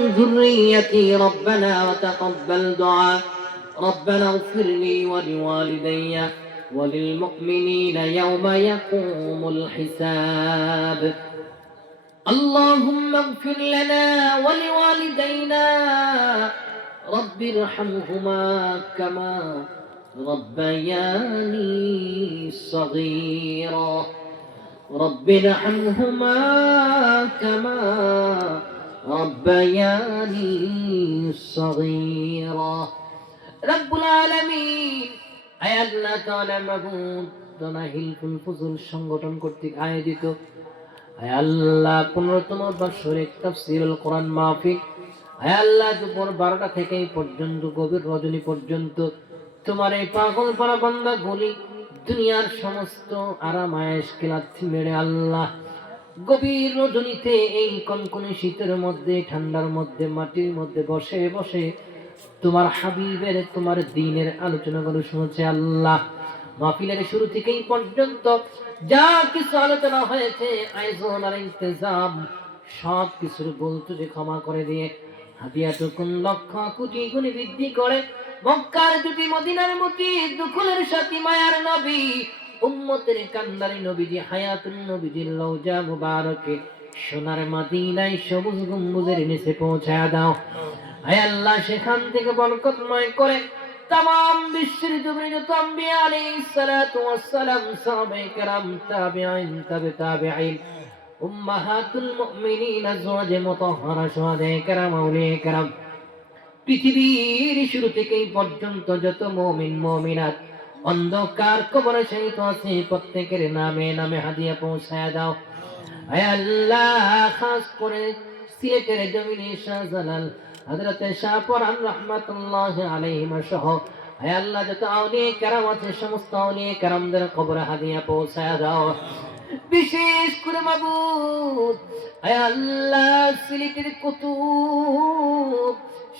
ذريتي ربنا وتقبل دعاء. ربنا اغفر لي ولوالدي وللمؤمنين يوم يقوم الحساب. اللهم اغفر لنا ولوالدينا. رب ارحمهما كما ربياني صغيرا. رب ارحمهما كما ربياني صغيرا رب العالمين আয় আল্লাহ তাআলা মাবুদ দনা হিলফুল ফুজুল সংগঠন কর্তৃক আয়োজিত আয় আল্লাহ পনেরোতম বাৎসরিক তাফসিরুল কোরআন মাহফিল আয় আল্লাহ দুপুর বারোটা থেকে এই পর্যন্ত গভীর রজনী পর্যন্ত তোমার এই পাগল পারা বান্দা গুলি দুনিয়ার সমস্ত আরাম আয়েস কিলাচ্ছি মেরে আল্লাহ গভীর রজনীতে এই কনকনে শীতের মধ্যে, ঠান্ডার মধ্যে, মাটির মধ্যে বসে বসে তোমার হাবিবের, তোমার দিনের আলোচনা করে শুনেছে আল্লাহ। মাহফিলের শুরু থেকেই পর্যন্ত যা কিছু আলোচনা হয়েছে আয়োজন আর ইন্তজাম, সব কিছুর বলতো যে ক্ষমা করে দিয়ে হাতিয়াটুকুন লক্ষ কোটি গুণে বৃদ্ধি করে মক্কার জুটি মদিনার মতি, দুখুলের সাথী মায়ার নবী উম্মতের কান্দারি নবীজি, হায়াতুন নবীজির লৌজা মুবারকে, সোনার মাদিনায় সবুজ গম্বুজের নিচে পৌঁছায় দাও। আয় আল্লাহ, সেখান থেকে বরকতময় করে তাম বিশ্বের যুগের যত আম্বিয়া আলাইহিস সালাতু ওয়াস সালাম, সাহাবায়ে কেরাম, তাবিঈন, তাবে তাবিঈন, উম্মাহাতুল মুমিনিন, আজওয়াজে মুতাহহারা শুহাদায়ে কেরাম আউলিয়ায়ে কেরাম। পৃথিবীর শুরু থেকেই পর্যন্ত যত মুমিন, মুমিনাত অন্ধকার কবরে শহীদ আছে, প্রত্যেকের নামে নামে হাদিয়া পৌঁছায় দাও। আল্লাহ, খাস করে সিলেটের জমিনে শাহজালাল হযরত শাহপুরান রাহমাতুল্লাহ আলাইহিম সহ। আয় আল্লাহ, যত আউলিয়া কেরাম আছে, সমস্ত আউলিয়া কেরামদের কবরে হাদিয়া পৌঁছায় দাও। বিশেষ করে মাবুদ, আয় আল্লাহ, সিলেটের কুতুব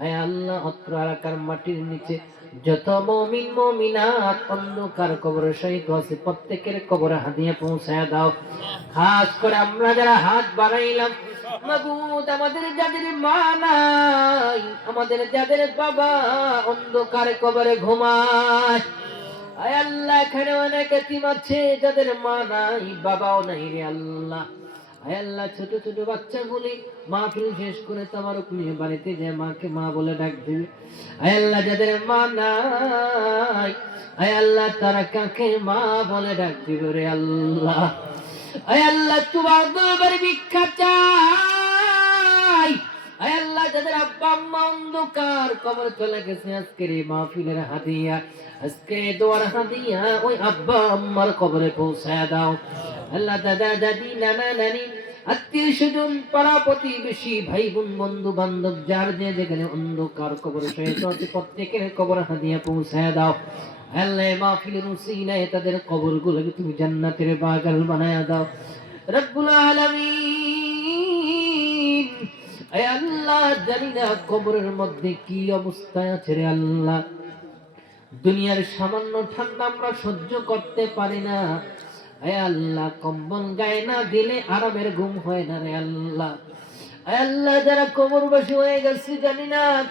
আয় আল্লাহ, অত্র এলাকার মাটির নিচে যত মমিন মমিনাত, অন্ধকার কবরে সহিত আছে প্রত্যেকের কবরে হাদিয়া পৌঁছায় দাও। খাস করে আমরা যারা হাত বাড়াইলাম আমাদের যাদের মা নাই, আমাদের যাদের বাবা অন্ধকার কবরে ঘুমায়। আয় আল্লাহ, এখানে অনেক আছে যাদের মা নাই, বাবাও নাই রে আল্লাহ। আয় আল্লাহ ছোট ছোট বাচ্চাগুলি মাহফিল শেষ করে তোমার নিয়ে বাড়িতে যে মাকে মা বলে ডাক দিবে আল্লাহ যাদের মা নাই আয় আল্লাহ তারা কাকে মা বলে ডাক দিবে রে আল্লাহ? আয় আল্লাহ তোমার দরবারে ভিক্ষা চাই। আল্লাহ, যাদের আব্বা আম্মা অন্ধকার, কবর চলে গেছে আজকের এই মাহফিলের হাদিয়া। আজকে দোয়ার হাদিয়া, ওই আব্বা আম্মার কবরে পৌঁছায় দাও। আল্লাহ, দাদা, দাদি, নানা, নানি, আত্মীয় স্বজন পাড়া প্রতিবেশী ভাই বোন বন্ধু বান্ধব যার যে যেখানে অন্ধকার কবর আছে প্রত্যেকের কবর হাদিয়া পৌঁছায় দাও। আল্লাহ মাহফিলের উসিলায় তাদের কবর গুলোকে তুমি জান্নাতের বাগান বানায় দাও। রব্বুল আলামিন আল্লাহ, জানি না কবরের মধ্যে কি অবস্থায় আছে রে আল্লাহ। দুনিয়ার সামান্য ঠান্ডা আমরা সহ্য করতে পারি না। এ আল্লাহ, কম্বল গায়ে না দিলে আরামের ঘুম হয় না রে আল্লাহ। আল্লাহ, যারা কবরবাসী হয়ে গেছে, জানি না